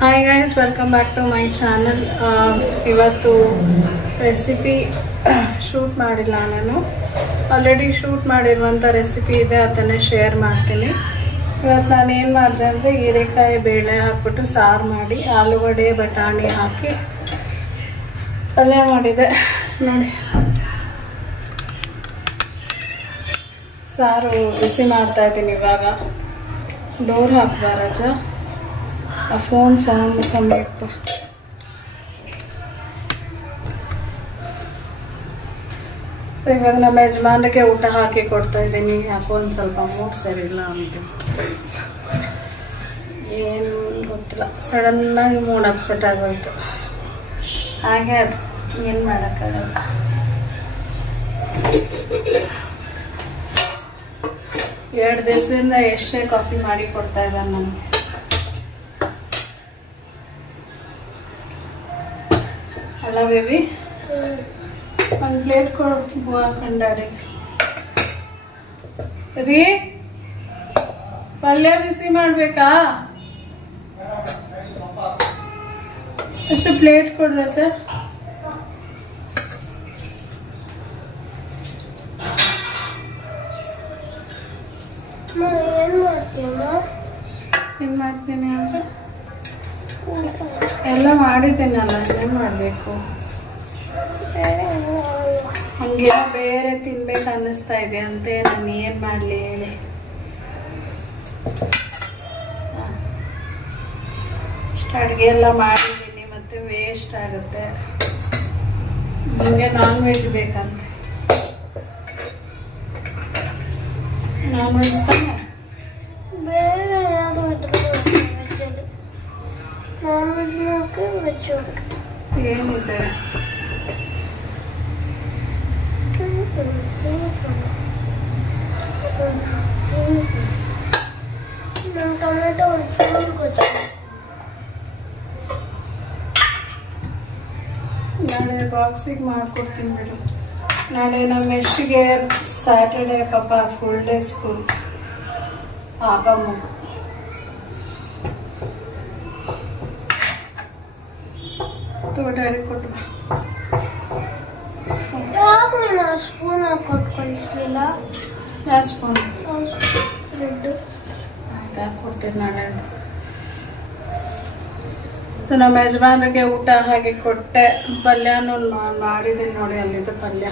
Hi guys, welcome back to my channel. ಇವತ್ತು recipe shoot ಮಾಡಿಲ್ಲ, ನಾನು ಆಲ್ರೆಡಿ ಶೂಟ್ ಮಾಡಿರುವಂಥ ರೆಸಿಪಿ ಇದೆ, ಅದನ್ನೇ ಶೇರ್ ಮಾಡ್ತೀನಿ. ಇವತ್ತು ನಾನು ಏನು ಮಾಡಿದೆ ಅಂದರೆ ಹೀರೆಕಾಯಿ ಬೇಳೆ ಹಾಕ್ಬಿಟ್ಟು ಸಾರು ಮಾಡಿ ಆಲೂಗಡ್ಡೆ ಬಟಾಣಿ ಹಾಕಿ ಪಲ್ಯ ಮಾಡಿದೆ ನೋಡಿ. ಸಾರು ಬಿಸಿ ಮಾಡ್ತಾ ಇದ್ದೀನಿ ಇವಾಗ. ಡೋರ್ ಹಾಕಬಾರಜ, ಆ ಫೋನ್ ಸೌಂಡ್ ಕಮ್ಮಿ ಇಟ್ಟು. ಇವಾಗ ನಮ್ಮ ಯಜಮಾನಿಗೆ ಊಟ ಹಾಕಿ ಕೊಡ್ತಾ ಇದ್ದೀನಿ. ಯಾಕೋ ಒಂದು ಸ್ವಲ್ಪ ಮೂಡ್ ಸರಿ ಇಲ್ಲ ಅವನಿಗೆ, ಏನು ಗೊತ್ತಿಲ್ಲ, ಸಡನ್ನಾಗಿ ಮೂಡ್ ಅಪ್ಸೆಟ್ ಆಗೋಯ್ತು. ಹಾಗೆ ಅದು ಏನು ಮಾಡೋಕ್ಕಾಗಲ್ಲ. ಎರಡು ದಿವಸದಿಂದ ಎಷ್ಟೇ ಕಾಫಿ ಮಾಡಿ ಕೊಡ್ತಾ ಇದ್ದಾನೆ ನನಗೆ. ಅಲ್ಲ ಬೇಬಿ, ಒಂದು ಪ್ಲೇಟ್ ಕೊಡು ಹಾಕೊಂಡಾಡಿಗೆ. ರೀ, ಪಲ್ಯ ಬಿಸಿ ಮಾಡ್ಬೇಕಾ? ಅಷ್ಟು ಪ್ಲೇಟ್ ಕೊಡ್ರ ಸರ್. ಏನ್ ಮಾಡ್ತೀನಿ ಅಂದ್ರೆ ಎಲ್ಲ ಮಾಡಿದ್ದೀನಲ್ಲ, ಏನ್ ಮಾಡ್ಬೇಕು? ಹಂಗೆ ಬೇರೆ ತಿನ್ಬೇಕು ಅನ್ನಿಸ್ತಾ ಇದೆ ಅಂತೆ. ನಾನು ಏನ್ ಮಾಡ್ಲಿ ಹೇಳಿ? ಇಷ್ಟ ಅಡುಗೆ ಎಲ್ಲ ಮಾಡಿದ್ದೀನಿ, ಮತ್ತೆ ವೇಸ್ಟ್ ಆಗುತ್ತೆ. ನಿಮಗೆ ನಾನ್ ವೆಜ್ ಬೇಕಂತೆ. ನಾನ್ ವೆಜ್ ತಾನೆ? ಏನಿದೆ? ನಾಳೆ ಬಾಕ್ಸಿಗೆ ಮಾಡ್ಕೊಡ್ತೀನಿ ಬಿಡು. ನಾಳೆ ನಮ್ಮ ಯಶ್ಗೆ ಸ್ಯಾಟರ್ಡೆ ಪಾಪ ಫುಲ್ ಡೇ ಸ್ಕೂಲ್. ಪಾಪ ಮಗು. ತೋಟಡಿ ಕೊಟ್ಟು ಸ್ಪೂನ್ ಹಾಕೊಟ್ಟು ಕಳಿಸ್ಲಿಲ್ಲ. ಯಾವ ಸ್ಪೂನ್? ರೆಡ್. ಆಯ್ತು, ಹಾಕ್ಕೊಡ್ತೀನಿ ನಾಳೆ. ನಮ್ಮ ಯಜಮಾನಿಗೆ ಊಟ ಹಾಗೆ ಕೊಟ್ಟೆ. ಪಲ್ಯನೂ ಮಾಡಿದ್ದೀನಿ ನೋಡಿ. ಅಲ್ಲಿದ್ದು ಪಲ್ಯ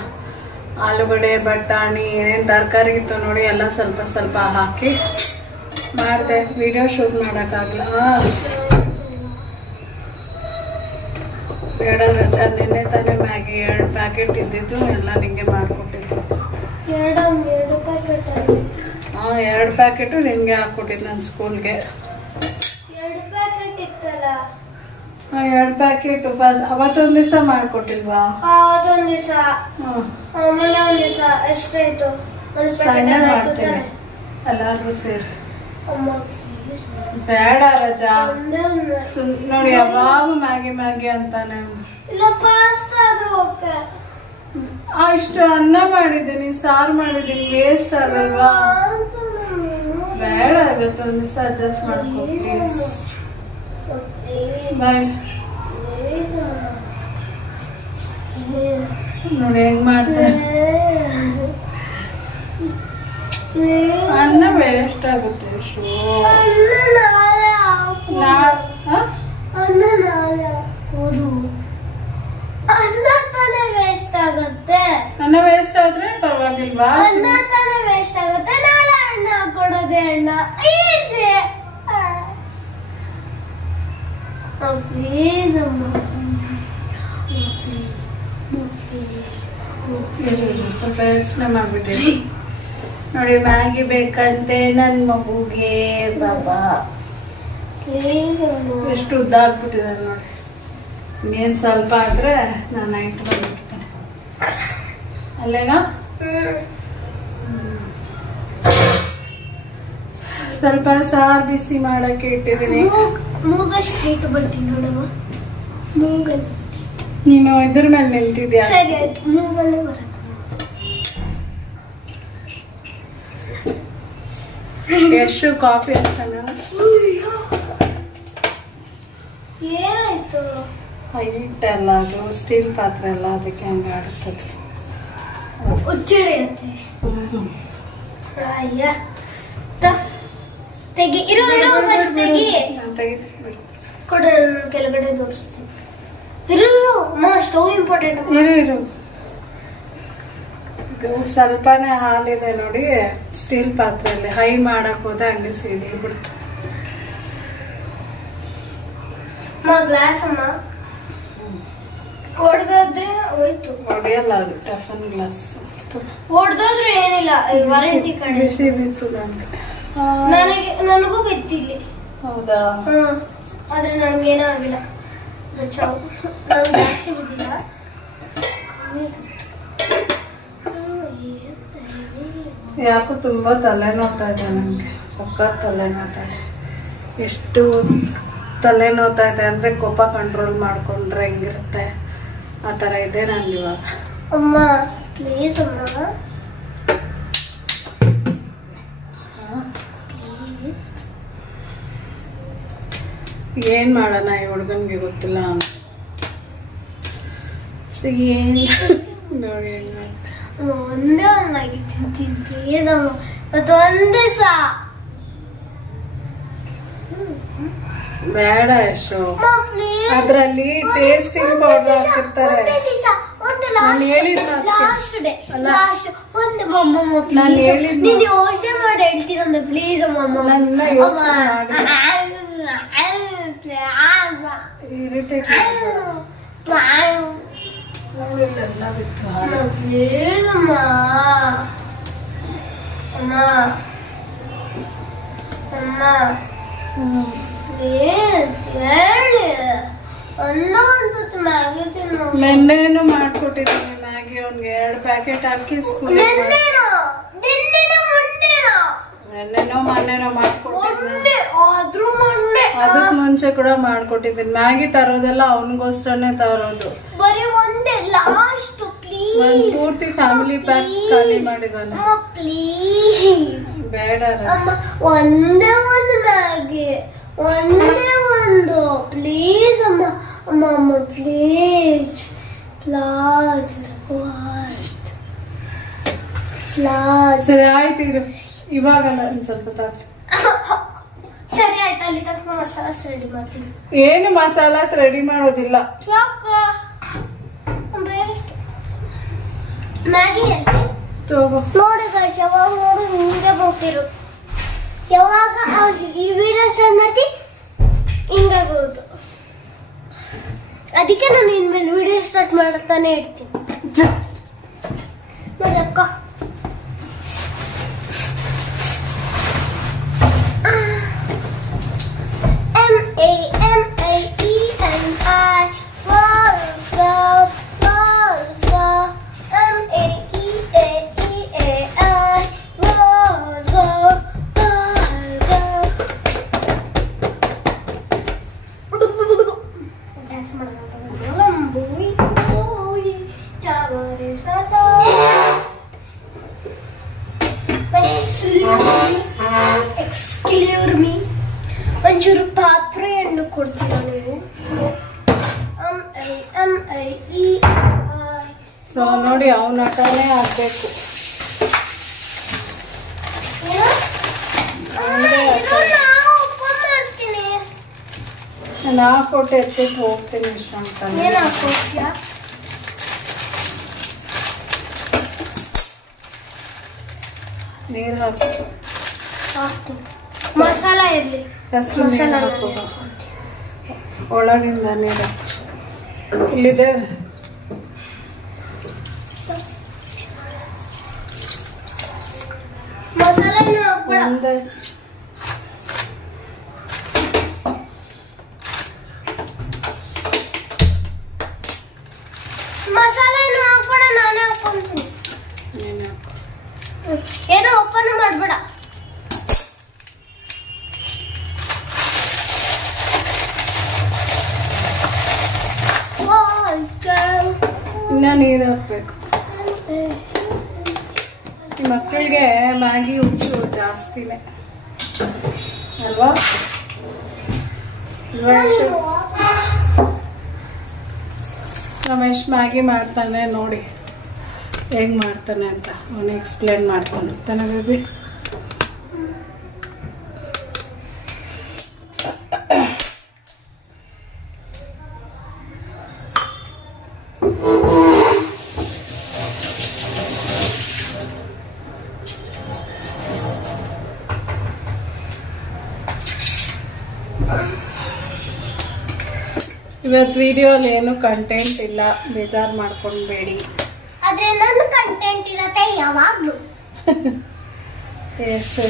ಆಲೂಗಡ್ಡೆ ಬಟಾಣಿ ಏನೇನು ತರಕಾರಿ ಇತ್ತು ನೋಡಿ, ಎಲ್ಲ ಸ್ವಲ್ಪ ಸ್ವಲ್ಪ ಹಾಕಿ ಮಾಡಿದೆ. ವಿಡಿಯೋ ಶೂಟ್ ಮಾಡೋಕ್ಕಾಗಲ್ಲ. ಬೇಡ ರಜಾ, ನಿನ್ನೆ ತಾನೇ ಮ್ಯಾಗಿ 2 ಪ್ಯಾಕೆಟ್ ಇದ್ದಿದ್ದು ಎಲ್ಲ ನಿಂಗೆ ಮಾಡಿಕೊಟ್ಟಿದ್ದು. 2 ಪ್ಯಾಕೆಟ್? ಹಾಂ, 2 ಪ್ಯಾಕೆಟು ನಿನಗೆ ಹಾಕ್ಕೊಟ್ಟಿದ್ದು ನನ್ನ ಸ್ಕೂಲ್ಗೆ. 2 ಪ್ಯಾಕೆಟ್ ಇತ್ತಲ್ಲ? ಹಾಂ, 2 ಪ್ಯಾಕೆಟು. ಫಸ್ಟ್ ಅವತ್ತೊಂದು ದಿವಸ ಮಾಡಿಕೊಟ್ಟಿಲ್ವಾ? ಅವತ್ತೊಂದು ದಿವಸ. ಹಾಂ, ಆಮೇಲೆ ಒಂದು ದಿವಸ ಎಷ್ಟಾಯ್ತು? ಸಣ್ಣ ಮಾಡ್ತೇನೆ ಎಲ್ಲರಿಗೂ ಸೇರಿ. ಅಮ್ಮ ಬೇಡ ರಜಾ, ನೋಡಿ ಯಾವಾಗ ಮ್ಯಾಗಿ ಮ್ಯಾಗಿ ಅಂತಾನೆ. ಇಲ್ಲ, ಪಾಸ್ತಾ ಆದ್ರೂ ಓಕೆ. ಇಷ್ಟು ಅನ್ನ ಮಾಡಿದ್ದೀನಿ, ಸಾರು ಮಾಡಿದ್ದೀನಿ, ವೇಸ್ಟ್ ಆಗಲ್ವಾ? ಬೇಡ, ಇವತ್ತೊಂದು ದಿವಸ ಅಡ್ಜಸ್ಟ್ ಮಾಡ್ಕೊ ಪ್ಲೀಸ್. ಬಾಯ್. ನೋಡಿ ಹೆಂಗ್ ಮಾಡ್ತೇನೆ. ಅನ್ನ ವೇಸ್ಟ್ ಆಗುತ್ತೆ. ಅನ್ನ ವೇಸ್ಟ್ ಆದ್ರೆ ಪರವಾಗಿಲ್ವಾ? ಅನ್ನ ತಾನೇ ವೇಸ್ಟ್ ಆಗುತ್ತೆ. ನಾಳೆ ಅಣ್ಣ ಕೊಡೋದೆ ಅಣ್ಣ. ಪ್ಲೀಸ್ ಅಮ್ಮ, ಸ್ವಲ್ಪ ಯೋಚನೆ ಮಾಡ್ಬಿಟ್ಟಿರಿ. ನೋಡಿ ಮ್ಯಾಗಿ ಬೇಕಂತೆ ನನ್ನ ಮಗುಗೆ. ಬಾಬಾ ಎಷ್ಟು ಉದ್ದ ಆಗ್ಬಿಟ್ಟಿದೆ ನೋಡಿ. ಇನ್ನೇನು ಸ್ವಲ್ಪ ಆದ್ರೆ ನಾನು ನೈಟ್ ಬಂದ್ಬಿಡ್ತೇನೆ ಅಲ್ಲೇನಾ? ಸ್ವಲ್ಪ ಸಾರು ಬಿಸಿ ಮಾಡಕ್ಕೆ ಇಟ್ಟಿದ್ದೀನಿ. ಮೂಗಷ್ಟು ಹೈಟ್ ಬರ್ತೀನಿ ನೋಡಮ್ಮ. ಮೂಗಲ್ಲಿ ನೀನು ಇದ್ರ ಮೇಲೆ ನಿಂತಿದ್ಯಾ? ಸರಿ ಆಯ್ತು, ಮೂಗಲ್ಲೇ ಬರುತ್ತೆ. ಎಷ್ಟು ಕಾಫಿ ಅಂತಾನೆ ಏನಾಯ್ತು? ಹೈಟ್ ಅಲ್ಲ, ಅದು ಸ್ಟೀಲ್ ಪಾತ್ರೆ ಅಲ್ಲ, ಅದಕ್ಕೆ ಹಂಗೆ ಆಡುತ್ತದೆ. ಹುಚ್ಚಿಡಿಯುತ್ತೆ. ಅಯ್ಯ ತೆಗಿ, ಇರು ಫಸ್ಟ್ ತೆಗಿ. ಕೊಡ, ಕೆಳಗಡೆ ತೋರಿಸ್ತೀನಿ. ಇರು ಅಮ್ಮ, ಸ್ಟವ್ ಇಂಪಾರ್ಟೆಂಟ್. ಇರು ಇದು ಸ್ವಲ್ಪನೇ ಹಾಲಿದೆ ನೋಡಿ, ಸ್ಟೀಲ್ ಪಾತ್ರೆಯಲ್ಲಿ ಹೈ ಮಾಡಕ್ ಹೋದ ಹಂಗೆ ಸಿಡಿ ಬಿಡ್ತು. ಗ್ಲಾಸ್ ಅಮ್ಮ ಹೊಡೆದ್ರೆ ಹೋಯ್ತು. ಹೊಡೆಯಲ್ಲ, ಅದು ಟಫನ್ ಗ್ಲಾಸ್. ಹೊಡೆದ್ರೆ ಏನಿಲ್ಲ, ವಾರಂಟಿ ಕಾರ್ಡ್ ಬಿಸಿ ಬಿತ್ತು ನನಗೆ. ನನಗೂ ಬಿತ್ತಿಲ್ಲಿ. ಹೌದಾ? ಆದ್ರೆ ನಂಗೇನೂ ಆಗಿಲ್ಲ, ನಂಗೆ ಜಾಸ್ತಿ ಬಿದ್ದಿಲ್ಲ. ಯಾಕೋ ತುಂಬಾ ತಲೆ ನೋಡ್ತಾ ಇದೆ ನನಗೆ, ಸಖತ್ ತಲೆ ನೋಡ್ತಾ ಇದೆ. ಎಷ್ಟು ತಲೆ ನೋಡ್ತಾ ಇದೆ ಅಂದ್ರೆ ಕೋಪ ಕಂಟ್ರೋಲ್ ಮಾಡ್ಕೊಂಡ್ರೆ ಹೆಂಗಿರುತ್ತೆ ಆ ಥರ ಇದೆ ನಾನು ಇವಾಗ. ಅಮ್ಮ ಪ್ಲೀಸ್ ಅಮ್ಮ, ಏನ್ ಮಾಡೋಣ, ಈ ಹುಡುಗನ್ಗೆ ಗೊತ್ತಿಲ್ಲ ಏನ್ ನೋಡಿ ಹೆಂಗ್ ಮಾಡ್ತಾ. ಒಂದೇ ಹಂಗಾಗಿ ತಿಂತೀನಿ ಪ್ಲೀಸ್ ಅಮ್ಮ, ಇವತ್ತು ಒಂದೇ ಸಾ. ಬೇಡ ಯಶು, ಅದ್ರಲ್ಲಿ ಟೇಸ್ಟಿಂಗ್ ಪೌಡರ್ ಹಾಕಿರ್ತಾರೆ. ನಾನು ಹೇಳಿದ್ನ ನೀನು ಯೋಚನೆ ಮಾಡಿ ಹೇಳ್ತೀರಂದ್ರೆ ಪ್ಲೀಸ್ ಅಮ್ಮ. ನನ್ನ ಯೋಚನೆ ಇರಿಟೇಟ್ ಎಲ್ಲ ಬಿತ್ತು. ಪ್ಲೀಸ್ ಅಮ್ಮ, ಅಮ್ಮ ಅಮ್ಮ ಪ್ಲೀಸ್ ಹೇಳಿ. ನೆನ್ನೆನು ಮಾಡ್ಕೊಟ್ಟಿದ್ದೀನಿ ಮ್ಯಾಗಿ, ಅವ್ನಿಗೆ 2 ಪ್ಯಾಕೆಟ್ ಹಾಕಿ ಸ್ಕೂಲ್. ನೆನ್ನೆನೋ ಮೊನ್ನೆನೋ ಮಾಡ್ಕೊಟ್ಟಿದ್ದೀನಿ. ಅದಕ್ಕೆ ಮುಂಚೆ ಕೂಡ ಮಾಡ್ಕೊಟ್ಟಿದ್ದೀನಿ. ಮ್ಯಾಗಿ ತರೋದೆಲ್ಲ ಅವನಿಗೋಸ್ಕರನೇ ತರೋದು. ಬರೀ ಒಂದೇ ಲಾಸ್ಟ್ ಪ್ಲೀಸ್. ಪೂರ್ತಿ ಫ್ಯಾಮಿಲಿ ಪ್ಯಾಕ್ ಖಾಲಿ ಮಾಡಿದಾನೆ. ಪ್ಲೀಸ್ ಬೇಡ ಒಂದೇ ಒಂದು ಮ್ಯಾಗಿ, ಒಂದೇ ಒಂದು ಪ್ಲೀಸ್ ಅಮ್ಮ. ಅಮ್ಮ ಅಮ್ಮ ಪ್ಲೀಸ್ ಪ್ಲಾಸ್. ಸರಿ ಆಯ್ತು ಇರು, ಇವಾಗಲ್ಲ ಒಂದು ಸ್ವಲ್ಪ ತಾಗ್ಲಿ. ಸರಿ ಆಯ್ತು, ಅಲ್ಲಿ ತಕ್ಷಣ ಮಸಾಲಾಸ್ ರೆಡಿ ಮಾಡ್ತೀನಿ. ಏನು ಮಸಾಲಾಸ್ ರೆಡಿ ಮಾಡೋದಿಲ್ಲ. ಯಾಕ? ಮ್ಯಾಗಿ ನೋಡಿ ಗಾಯ್ಸ್, ಯಾವಾಗ ನೋಡು ಹಿಂಗೆ ಹೋಗ್ತಿರು. ಯಾವಾಗ ಈ ವಿಡಿಯೋ ಸ್ಟಾರ್ಟ್ ಮಾಡ್ತಿ ಹಿಂಗಾಗೋದು. ಅದಕ್ಕೆ ನಾನು ಇನ್ಮೇಲೆ ವಿಡಿಯೋ ಸ್ಟಾರ್ಟ್ ಮಾಡ್ತಾನೆ ಇರ್ತೀನಿ. ಅಕ್ಕ ಎಕ್ಸ್ಕ್ಯೂಸ್ ಮೀ, ಒಂಚೂರು ಪಾತ್ರೆಯನ್ನು ಕೊಡ್ತೀರಾ ನೀವು? ಸೊ ನೋಡಿ, ಅವನ ಆಟನೇ ಆಗ್ಬೇಕು. ನಾನು ಹಾಕೊಟ್ಟು ಎತ್ತಿಟ್ಟು ಹೋಗ್ತೀನಿ ಅಂತ. ನೀರು ಹಾಕು, ಮಸಾಲ ಇರ್ಲಿ. ಫಸ್ಟ್ ನೀರು ಹಾಕೋ, ಒಳಗಿಂದ ನೀರು ಇಲ್ಲಿದೆ. ಮಸಾಲ ಹಾಕ್ಬೇಡ. ಮಸಾಲ ಹಾಕ್ಬೇಡ, ನಾನೇ ಹಾಕೊಂತೀನಿ. ಏನೋ ಓಪನ್ ಮಾಡ್ಬೇಡ. ಇನ್ನ ನೀರು ಹಾಕ್ಬೇಕು. ಈ ಮಕ್ಕಳಿಗೆ ಮ್ಯಾಗಿ ಹುಚ್ಚು ಜಾಸ್ತಿನೇ ಅಲ್ವಾ? ರಮೇಶ್ ಮ್ಯಾಗಿ ಮಾಡ್ತಾನೆ ನೋಡಿ ಹೇಗೆ ಮಾಡ್ತಾನೆ ಅಂತ ಅವನು ಎಕ್ಸ್ಪ್ಲೇನ್ ಮಾಡ್ತಾನೆ ತಾನೆ ಬೇಬಿ. ಇವತ್ತು ವಿಡಿಯೋಲಿ ಏನು ಕಂಟೆಂಟ್ ಇಲ್ಲ, ಬೇಜಾರು ಮಾಡ್ಕೊಂಡ್ಬೇಡಿ. ಆದ್ರೆ ನನ್ನ ಕಂಟೆಂಟ್ ಇರತ್ತೆ ಯಾವಾಗ್ಲೂ. ಎಷ್ಟು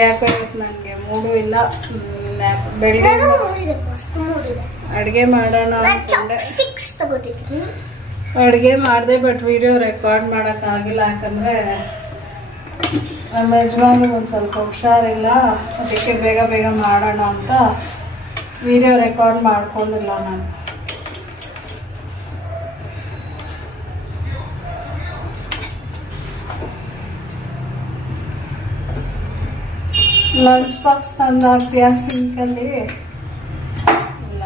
ಯಾಕೋ ಇವತ್ತು ನನಗೆ ಮೂಡು ಇಲ್ಲ. ಬೆಳಿಗ್ಗೆ ಅಡುಗೆ ಮಾಡೋಣ ಅನ್ಕೊಂಡೆ, ಅಡುಗೆ ಮಾಡಿದೆ. ಬಟ್ ವಿಡಿಯೋ ರೆಕಾರ್ಡ್ ಮಾಡೋಕ್ಕಾಗಿಲ್ಲ, ಯಾಕಂದರೆ ನಮ್ಮ ಯಜಮಾನ್ರಿಗೆ ಒಂದು ಸ್ವಲ್ಪ ಹುಷಾರಿಲ್ಲ. ಅದಕ್ಕೆ ಬೇಗ ಬೇಗ ಮಾಡೋಣ ಅಂತ ವಿಡಿಯೋ ರೆಕಾರ್ಡ್ ಮಾಡ್ಕೊಂಡಿಲ್ಲ ನಾನು. ಲಂಚ್ ಬಾಕ್ಸ್ ತಂದು ಹಾಕ್ತೀಯಾ ಸಿಂಕಲ್ಲಿ? ಇಲ್ಲ.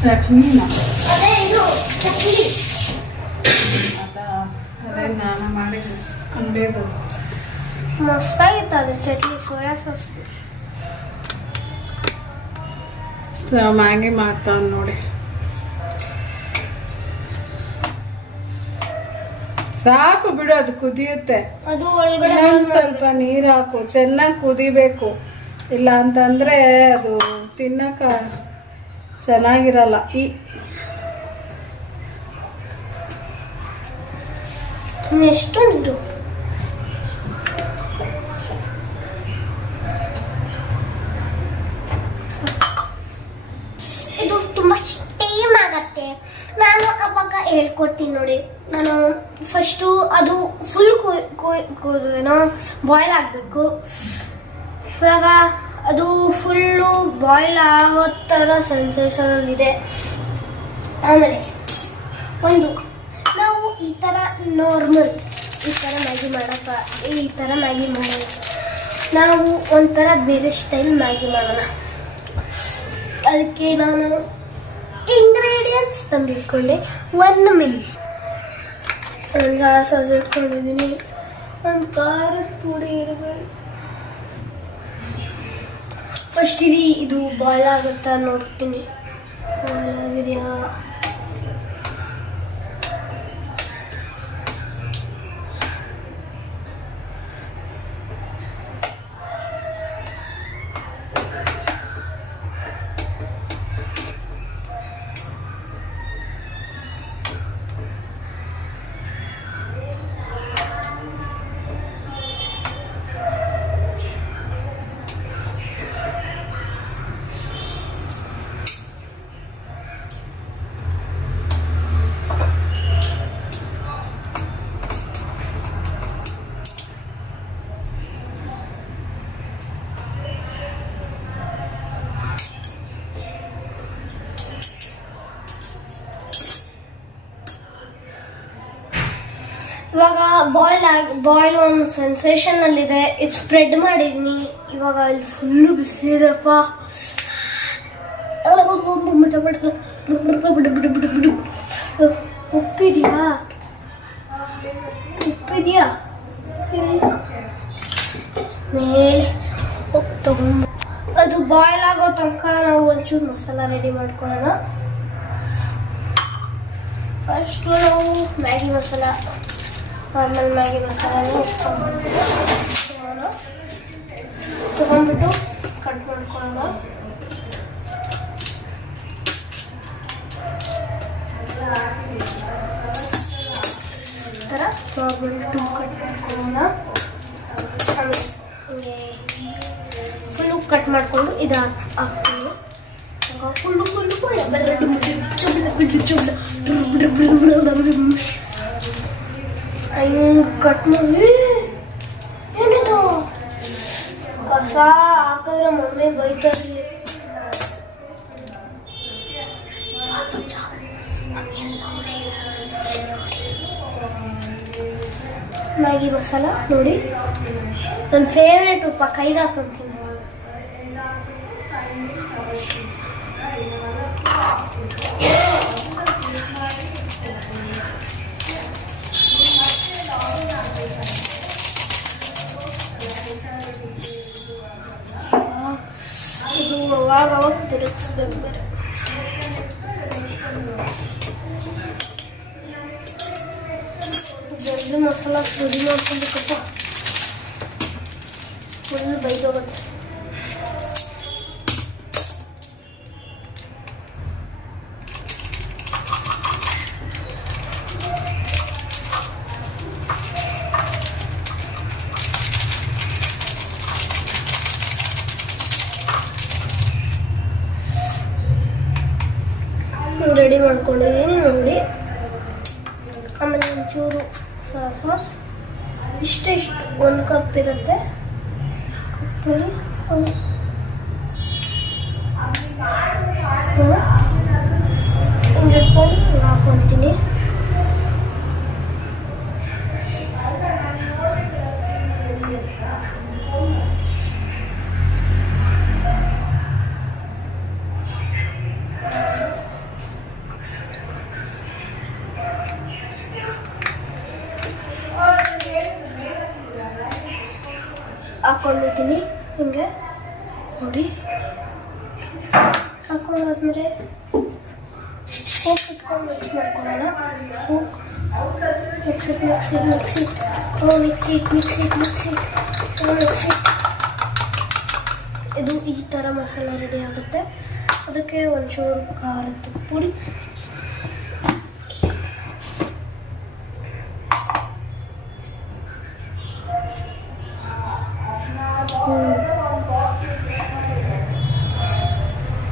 ಚಟ್ನಿನ ಅದೇ ನಾನು ಮಾಡಿ ಅಂಗಡಿಯದು ಮಸ್ತಾಗಿತ್ತು ಅದ್ರ ಚಟ್ನಿ, ಸೋಯಾ ಸಾಸ್. ಮ್ಯಾಗಿ ಮಾಡ್ತಾವ ನೋಡಿ. ಸಾಕು ಬಿಡು, ಅದು ಕುದಿಯುತ್ತೆ. ಅದು ಒಳಗಡೆ ಸ್ವಲ್ಪ ನೀರು ಹಾಕು, ಚೆನ್ನಾಗಿ ಕುದಿಬೇಕು. ಇಲ್ಲ ಅಂತಂದ್ರೆ ಅದು ತಿನ್ನಕ ಚೆನ್ನಾಗಿರಲ್ಲ. ಎಷ್ಟು ನೀರು ಇದು ತುಂಬಾ ಟೈಮ್ ಆಗತ್ತೆ. ನಾನು ಅವಾಗ ಹೇಳ್ಕೊಡ್ತೀನಿ ನೋಡಿ. ನಾನು ಫಸ್ಟು ಅದು ಫುಲ್ ಏನೋ ಬಾಯ್ಲ್ ಆಗಬೇಕು. ಇವಾಗ ಅದು ಫುಲ್ಲು ಬಾಯ್ಲ್ ಆಗೋ ಥರ ಸೆನ್ಸೇಷನಲ್ಲಿದೆ. ಆಮೇಲೆ ನಾವು ಈ ಥರ ನಾರ್ಮಲ್ ಈ ಥರ ಮ್ಯಾಗಿ ಮಾಡೋಕ್ಕ, ಈ ಥರ ಮ್ಯಾಗಿ ಮಾಡೋಣ. ನಾವು ಒಂಥರ ಬೇರೆ ಸ್ಟೈಲ್ ಮ್ಯಾಗಿ ಮಾಡೋಣ. ಅದಕ್ಕೆ ನಾನು ಇಂಗ್ರೀಡಿಯೆಂಟ್ಸ್ ತಂದಿಟ್ಕೊಂಡೆ. 1 ಮಿಲಿ ಒಂದು ಸಾಸ್ ಇಟ್ಕೊಂಡಿದ್ದೀನಿ. ಒಂದು ಖಾರದ ಪುಡಿ ಇರಬೇಕು. ಫಸ್ಟ್ ಇದು ಬಾಯ್ಲ್ ಆಗುತ್ತಾ ನೋಡ್ತೀನಿ. ಬಾಯ್ಲ್ ಆಗಿದೆಯಾ? ಇವಾಗ ಬಾಯ್ಲ್ ಒಂದು ಸೆನ್ಸೇಷನ್ ಅಲ್ಲಿದೆ. ಇದು ಸ್ಪ್ರೆಡ್ ಮಾಡಿದೀನಿ. ಇವಾಗ ಅಲ್ಲಿ ಫುಲ್ಲು ಬಿಸಿದಪ್ಪ. ಉಪ್ಪಿದೆಯಾ? ಮೇಲೆ ತಗೊಂಡು ಅದು ಬಾಯ್ಲ್ ಆಗೋ ತನಕ ನಾವು ಒಂಚೂರು ಮಸಾಲ ರೆಡಿ ಮಾಡ್ಕೊಳ್ಳೋಣ. ಫಸ್ಟು ನಾವು ಮ್ಯಾಗಿ ಮಸಾಲ, ನಾರ್ಮಲ್ ಮ್ಯಾಗಿ ಮಸಾಲನೇ ತಗೊಂಡ್ಬಿಟ್ಟು ಕಟ್ ಮಾಡ್ಕೊಳ್ಳೋಣ. ಈ ಥರ ನಾರ್ಮಲ್ ಕಟ್ ಮಾಡ್ಕೊಳ್ಳೋಣ. ಹಂಗೆ ಫುಲ್ಲು ಕಟ್ ಮಾಡಿಕೊಂಡು ಇದು ಹಾಕ್ತೀನಿ. ಫುಲ್ಲು ಕಟ್ ಮಾಡಿ ಹೊಸ ಹಾಕಿದ್ರೆ ಮಮ್ಮಿ ಬೈತಾರೆ. ಮ್ಯಾಗಿ ಮಸಾಲ ನೋಡಿ, ನನ್ನ ಫೇವ್ರೇಟ್ ಉಪ್ಪ ಕೈಗೆ ಹಾಕೊಂತೀನಿ. ಇದು ಅವಾಗ ತಿರುಗಿಸ್ಬೇಕು ಬೇರೆ. ಜಲ್ದಿ ಮಸಾಲ ಪುಡಿ ಮಾಡ್ಕೊಬೇಕಪ್ಪ, ಫುಲ್ ಬೈದೋಗುತ್ತೆ. ರೆಡಿ ಮಾಡ್ಕೊಂಡಿದ್ದೀನಿ ನೋಡಿ. ಆಮೇಲೆ ಒಂಚೂರು ಸಾಸ್, ಇಷ್ಟು 1 ಕಪ್ ಇರುತ್ತೆ. ಕಪ್ಪಲ್ಲಿ ಹಿಂಗೆ ಇಟ್ಕೊಂಡು ಹಾಕೊತೀನಿ. ಹಾಕೊಂಡಿದ್ದೀನಿ ಹಿಂಗೆ ನೋಡಿ. ಹಾಕೊಂಡಾದ್ಮೇಲೆ ಫೋಕ್ ಇಟ್ಕೊಂಡು ಮಿಕ್ಸ್ ಮಾಡ್ಕೊಳ್ಳೋಣ. Folk mixie. ಇದು ಈ ಥರ ಮಸಾಲ ರೆಡಿ ಆಗುತ್ತೆ. ಅದಕ್ಕೆ ಒಂಚೂರು ಖಾರದ ಪುಡಿ,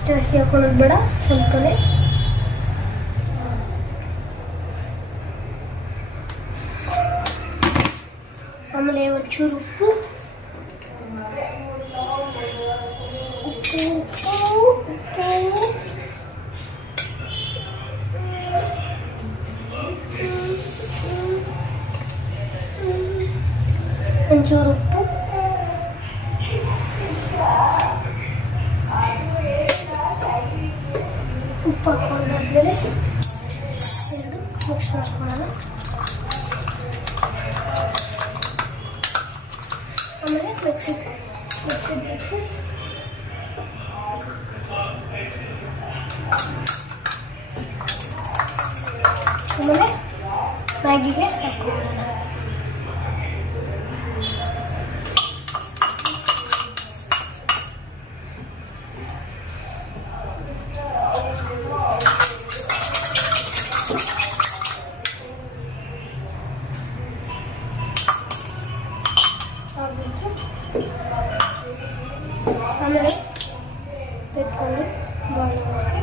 ಜಾಸ್ತಿ ಹಾಕೊಳ್ಳೋದು ಬೇಡ, ಸ್ವಲ್ಪನೇ. ಆಮೇಲೆ ಒಂಚೂರು ಉಪ್ಪು, ಒಂಚೂರು ಉಪ್ಪು, ಉಪ್ಪು ಹಾಕೊಂಡಾದ್ಮೇಲೆ ಎರಡು ಮಿಕ್ಸ್ ಮಾಡ್ಕೊಳ್ಳೋಣ. ಆಮೇಲೆ ಮಿಕ್ಸಿ ಆಮೇಲೆ ಮ್ಯಾಗಿಗೆ ಹಾಕೊಳ್ಳೋಣ. ಆಮೇಲೆ ತೆಗೆದುಕೊಂಡು ಬಾಯ್ಲ್ ಆಗೋಕ್ಕೆ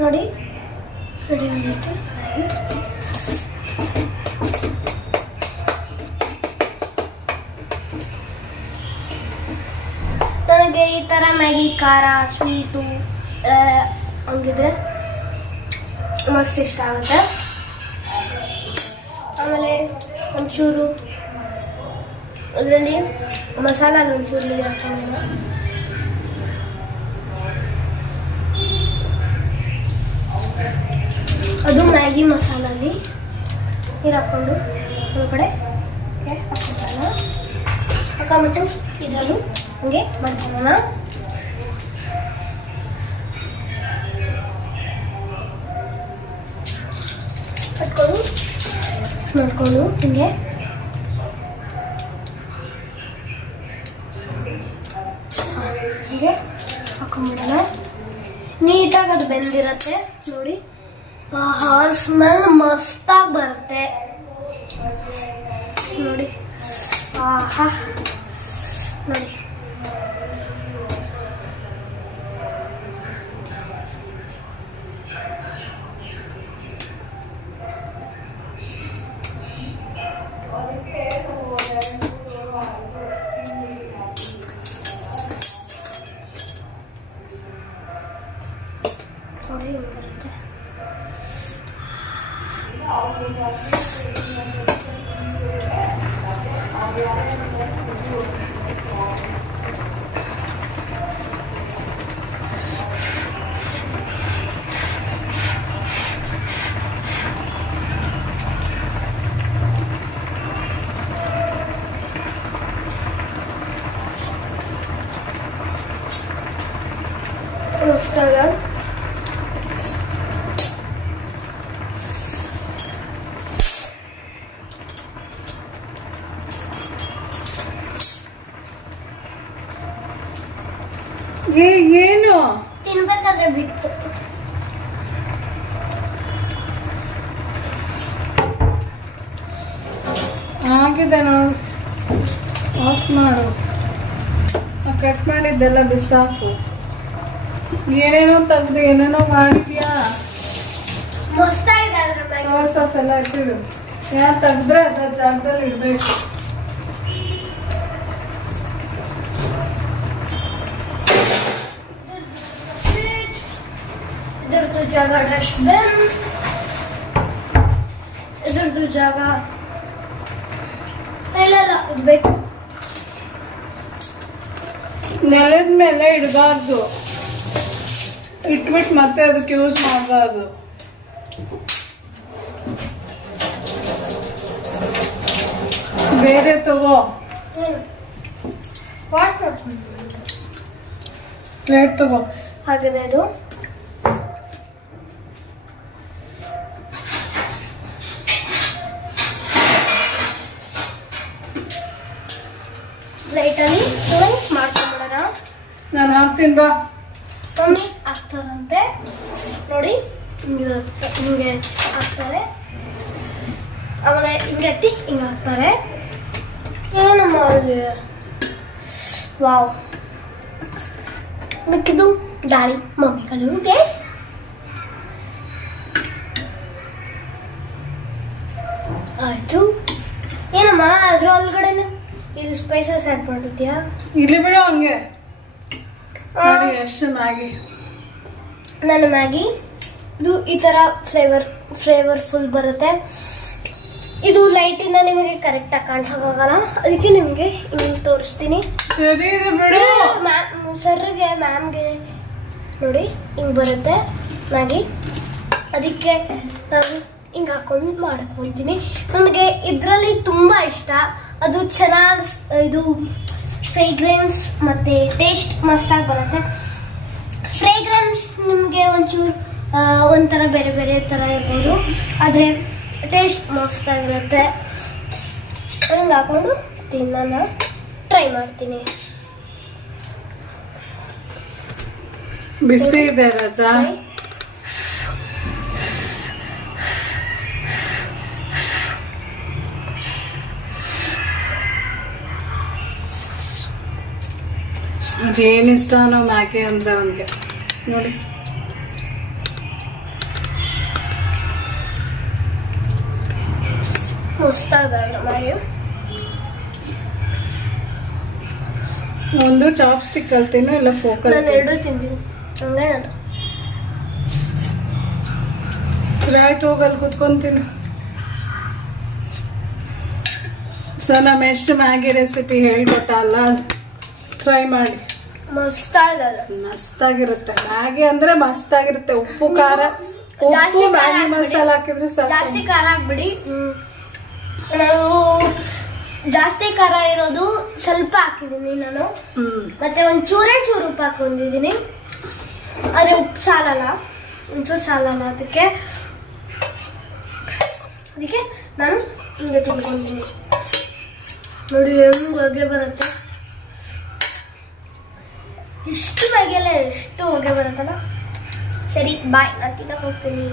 ನೋಡಿ ರೆಡಿ ಆಗೈತೆ. ನನಗೆ ಈ ಥರ ಮ್ಯಾಗಿ ಖಾರ ಸ್ವೀಟು ಹಂಗಿದ್ರೆ ಮಸ್ತ್ ಇಷ್ಟ ಆಗುತ್ತೆ. ಆಮೇಲೆ ಒಂಚೂರು ಅದರಲ್ಲಿ ಮಸಾಲ ಒಂಚೂರು ನೀರು ಹಾಕ್ಕೊಂಡು ಅದು ಮ್ಯಾಗಿ ಮಸಾಲಲ್ಲಿ ನೀರು ಹಾಕ್ಕೊಂಡು ಒಳಗಡೆ ಹಾಕೊಂಬಿಟ್ಟು ಇದರಲ್ಲೂ ಹಂಗೆ ಮಾಡ್ಕೊಳ್ಳೋಣ. ಮಾಡ್ಕೊಂಡು ಹಿಂಗೆ ಹೀಗೆ ಹಾಕೊಂಡ್ಬಿಡೋಣ. ನೀಟಾಗಿ ಅದು ಬೆಂದಿರತ್ತೆ ನೋಡಿ. ಆಹಾ, ಸ್ಮೆಲ್ ಮಸ್ತಾಗಿ ಬರುತ್ತೆ ನೋಡಿ. ಆಹಾ ನೋಡಿ. ನೋಡಿ ಬರುತ್ತೆ. ಏನು ತಿನ್ಬೇಕಾದ್ರೆ ಬಿತ್ತು. ಆಗಿದೆ ನೋಡು, ಆಫ್ ಮಾಡು. ಕಟ್ ಮಾಡಿದ್ದೆಲ್ಲ ಬಿಸಾಕು. ಏನೇನೋ ತೆಗ್ದು ಏನೇನೋ ಮಾಡಿದ್ಯಾ. ಮಸ್ತಾಗಿದೆ ಅದ್ರ ಬಗ್ಗೆ. ಸಾಸ್ ಎಲ್ಲ ಇಟ್ಟಿರು. ಯಾರು ತೆಗ್ದ್ರೆ ಅದ ಜಾಗದಲ್ಲಿ ಇಡ್ಬೇಕು. ಇದ್ರದ್ದು ಜಾಗ ಡಸ್ಟ್ಬಿನ್, ಇದ್ರದ್ದು ಜಾಗ ಎಲ್ಲ ಇಡ್ಬೇಕು. ನೆಲದ ಮೇಲೆ ಇಡಬಾರ್ದು, ಇಟ್ಬಿಟ್ಟು ಮತ್ತೆ ಅದಕ್ಕೆ ಯೂಸ್ ಮಾಡಬಾರ್ದು. ಬೇರೆ ತಗೋ, ಪ್ಲೇಟ್ ತಗೋ. ಹಾಗಿದೆ ಇದು. ಲೈಟಲ್ಲಿ ಮಾಡ್ಕೊಂಡ್ಬಿಡೋಣ. ನಾನು ಹಾಕ್ತೀನಿ ಬಾ. ಮಮ್ಮಿ ಹಾಕ್ತಾರಂತೆ ನೋಡಿ. ಹಿಂಗೆ ಹಾಕ್ತಾರೆ, ಆಮೇಲೆ ಹಿಂಗೆ ಎತ್ತಿ ಹಿಂಗೆ ಹಾಕ್ತಾರೆ. ಏನು ಮಾಡಿ ವಾವ್. ಮಿಕ್ಕಿದ್ದು ದಾರಿ ಮಮ್ಮಿಗಳಿಗೆ. ಆಯ್ತು. ಏನಮ್ಮ ಅದ್ರ ಒಳಗಡೆನೆ ಇದು ಸ್ಪೈಸಸ್ ಆ್ಯಡ್ ಮಾಡಿದ್ಯಾ? ಇಲ್ಲಿ ಬಿಡು ಹಂಗೆ. ಎಷ್ಟು ಮ್ಯಾಗಿ. ನಾನು ಮ್ಯಾಗಿ ಇದು ಈ ಥರ ಫ್ಲೇವರ್ಫುಲ್ ಬರುತ್ತೆ. ಇದು ಲೈಟಿಂದ ನಿಮಗೆ ಕರೆಕ್ಟಾಗಿ ಕಾಣಿಸೋಕ್ಕಾಗಲ್ಲ, ಅದಕ್ಕೆ ನಿಮಗೆ ಹಿಂಗೆ ತೋರಿಸ್ತೀನಿ. ಸರಿ ಇದು ಬಿಡು. ಸರ್ಗೆ ಮ್ಯಾಮ್ಗೆ ನೋಡಿ ಹಿಂಗೆ ಬರುತ್ತೆ ಮ್ಯಾಗಿ, ಅದಕ್ಕೆ ನಾನು ಹಿಂಗೆ ಹಾಕೊಂಡು ಮಾಡ್ಕೊಳ್ತೀನಿ. ನನಗೆ ಇದರಲ್ಲಿ ತುಂಬ ಇಷ್ಟ. ಅದು ಚೆನ್ನಾಗಿ ಇದು ಫ್ರೇಗ್ರೆನ್ಸ್ ಮತ್ತು ಟೇಸ್ಟ್ ಮಸ್ತಾಗಿ ಬರುತ್ತೆ. ಫ್ರೇಗ್ರೆನ್ಸ್ ನಿಮಗೆ ಒಂಚೂರು ಒಂಥರ ಬೇರೆ ಬೇರೆ ಥರ ಇರ್ಬೋದು, ಆದರೆ ಟೇಸ್ಟ್ ಮಸ್ತಾಗಿರುತ್ತೆ. ಹಿಂಗೆ ಹಾಕೊಂಡು ತಿನ್ನೋಣ ಟ್ರೈ ಮಾಡ್ತೀನಿ. ಬಿಸಿ ಇದೆ ರಜಾ. ಅದೇನು ಇಷ್ಟನೋ ಮ್ಯಾಗಿ ಅಂದ್ರೆ ಅವನಿಗೆ ನೋಡಿ. ಒಂದು ಚಾಪ್ ಸ್ಟಿಕ್ ಕಲ್ತೀನಿ, ಇಲ್ಲ ಫೋಕಲ್. ಎರಡು ತಿಂತೀನಿ. ಆಯ್ತು, ಹೋಗಲ್ಲಿ ಕುತ್ಕೊಂತೀನಿ. ಸೊ ನಮ್ಮ ಎಷ್ಟು ಮ್ಯಾಗಿ ರೆಸಿಪಿ ಹೇಳ್ಕೊಟ್ಟಲ್ಲ, ಟ್ರೈ ಮಾಡಿ. ಮಸ್ತಾಗಿರುತ್ತೆ ಮ್ಯಾಗಿ ಅಂದ್ರೆ ಮಸ್ತಾಗಿರುತ್ತೆ. ಉಪ್ಪು ಖಾರ, ಉಪ್ಪು ಮ್ಯಾಗಿ ಮಸಾಲ ಹಾಕಿದ್ರೆ ಜಾಸ್ತಿ ಖಾರ ಹಾಕ್ಬಿಡಿ. ನಾವು ಜಾಸ್ತಿ ಖಾರ ಇರೋದು ಸ್ವಲ್ಪ ಹಾಕಿದ್ದೀನಿ ನಾನು. ಮತ್ತೆ ಒಂದು ಚೂರೇ ಚೂರು ಉಪ್ಪು ಹಾಕೊಂಡಿದ್ದೀನಿ. ಆದರೆ ಉಪ್ಪು ಸಾಲಲ್ಲ, ಒಂಚೂರು ಸಾಲಲ್ಲ. ಅದಕ್ಕೆ ನಾನು ಹಿಂಗೆ ತಿನ್ಕೊಂಡಿದ್ದೀನಿ. ನೋಡಿ ಹೆಂಗೆ ಹೊಗೆ ಬರುತ್ತೆ. ಇಷ್ಟು ಮ್ಯಾಗಿಯಲ್ಲ ಎಷ್ಟು ಹೊಗೆ ಬರುತ್ತಲ್ಲ. ಸರಿ ಬಾಯ್, ನಾನು ತಿನ್ನಕ್ಕೆ ಹೋಗ್ತೀನಿ.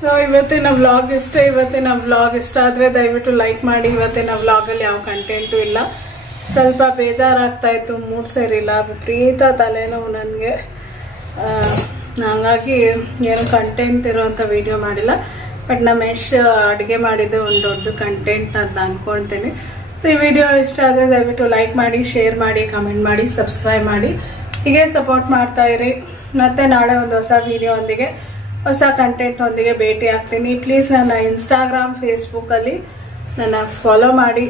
ಸೊ ಇವತ್ತಿನ ವ್ಲಾಗ್ ಇಷ್ಟ ಆದರೆ ದಯವಿಟ್ಟು ಲೈಕ್ ಮಾಡಿ. ಇವತ್ತಿನ ವ್ಲಾಗಲ್ಲಿ ಯಾವ ಕಂಟೆಂಟು ಇಲ್ಲ. ಸ್ವಲ್ಪ ಬೇಜಾರಾಗ್ತಾ ಇತ್ತು, ಮೂಡ್ ಸರಿಯಿಲ್ಲ, ವಿಪರೀತ ತಲೆನೋವು ನನಗೆ. ಹಾಗಾಗಿ ಏನು ಕಂಟೆಂಟ್ ಇರೋವಂಥ ವಿಡಿಯೋ ಮಾಡಿಲ್ಲ. ಬಟ್ ನಮ್ಮ ಅಡುಗೆ ಮಾಡಿದ್ದು ಒಂದು ದೊಡ್ಡ ಕಂಟೆಂಟ್ ಅಂತ ಅಂದ್ಕೊಳ್ತೀನಿ. ಸೊ ಈ ವಿಡಿಯೋ ಇಷ್ಟ ಆದರೆ ದಯವಿಟ್ಟು ಲೈಕ್ ಮಾಡಿ, ಶೇರ್ ಮಾಡಿ, ಕಮೆಂಟ್ ಮಾಡಿ, ಸಬ್ಸ್ಕ್ರೈಬ್ ಮಾಡಿ. ಹೀಗೆ ಸಪೋರ್ಟ್ ಮಾಡ್ತಾ ಇರಿ. ಮತ್ತೆ ನಾಳೆ ಒಂದು ಹೊಸ ವಿಡಿಯೋ ಒಂದಿಗೆ, ಹೊಸ ಕಂಟೆಂಟ್ ಒಂದಿಗೆ ಭೇಟಿ ಆಗ್ತೀನಿ. ಪ್ಲೀಸ್ ನನ್ನ ಇನ್ಸ್ಟಾಗ್ರಾಮ್, ಫೇಸ್ಬುಕ್ಕಲ್ಲಿ ನನ್ನ ಫಾಲೋ ಮಾಡಿ.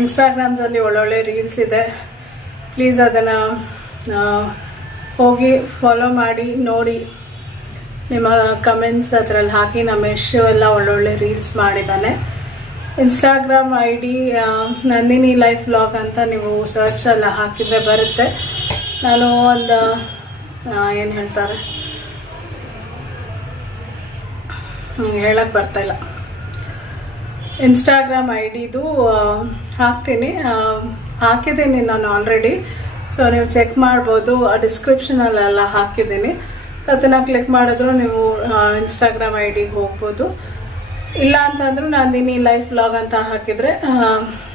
ಇನ್ಸ್ಟಾಗ್ರಾಮ್ಸಲ್ಲಿ ಒಳ್ಳೊಳ್ಳೆ ರೀಲ್ಸ್ ಇದೆ. ಪ್ಲೀಸ್ ಅದನ್ನು ಹೋಗಿ ಫಾಲೋ ಮಾಡಿ ನೋಡಿ. ನಿಮ್ಮ ಕಮೆಂಟ್ಸ್ ಅದರಲ್ಲಿ ಹಾಕಿ. ನಮ್ಮ ಎಲ್ಲ ಒಳ್ಳೊಳ್ಳೆ ರೀಲ್ಸ್ ಮಾಡಿದ್ದಾನೆ. Instagram ID Nandini life vlog ಅಂತ ನೀವು ಸರ್ಚೆಲ್ಲ ಹಾಕಿದರೆ ಬರುತ್ತೆ. ನಾನು ಒಂದು ಏನು ಹೇಳ್ತಾರೆ ಹೇಳಕ್ಕೆ ಬರ್ತಾಯಿಲ್ಲ. ಇನ್ಸ್ಟಾಗ್ರಾಮ್ ID ಹಾಕಿದ್ದೀನಿ ನಾನು ಆಲ್ರೆಡಿ. ಸೊ ನೀವು ಚೆಕ್ ಮಾಡ್ಬೋದು. ಡಿಸ್ಕ್ರಿಪ್ಷನಲ್ಲೆಲ್ಲ ಹಾಕಿದ್ದೀನಿ. ಅದನ್ನು ಕ್ಲಿಕ್ ಮಾಡಿದ್ರು ನೀವು ಇನ್ಸ್ಟಾಗ್ರಾಮ್ ID ಹೋಗ್ಬೋದು. ಇಲ್ಲ ಅಂತಂದ್ರೂ ನಂದಿನಿ ಲೈಫ್ ವ್ಲಾಗ್ ಅಂತ ಹಾಕಿದರೆ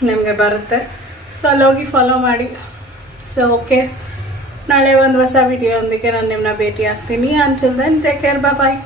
ನಿಮಗೆ ಬರುತ್ತೆ. ಸೊ ಅಲ್ಲಿ ಹೋಗಿ ಫಾಲೋ ಮಾಡಿ. ಸೊ ಓಕೆ, ನಾಳೆ ಒಂದು ಹೊಸ ವಿಡಿಯೋ ಒಂದಿಗೆ ನಾನು ನಿಮ್ಮನ್ನ ಭೇಟಿ ಆಗ್ತೀನಿ. ಅಂಟಿಲ್ ದೆನ್ ಟೇಕ್ ಕೇರ್, ಬಾಯ್.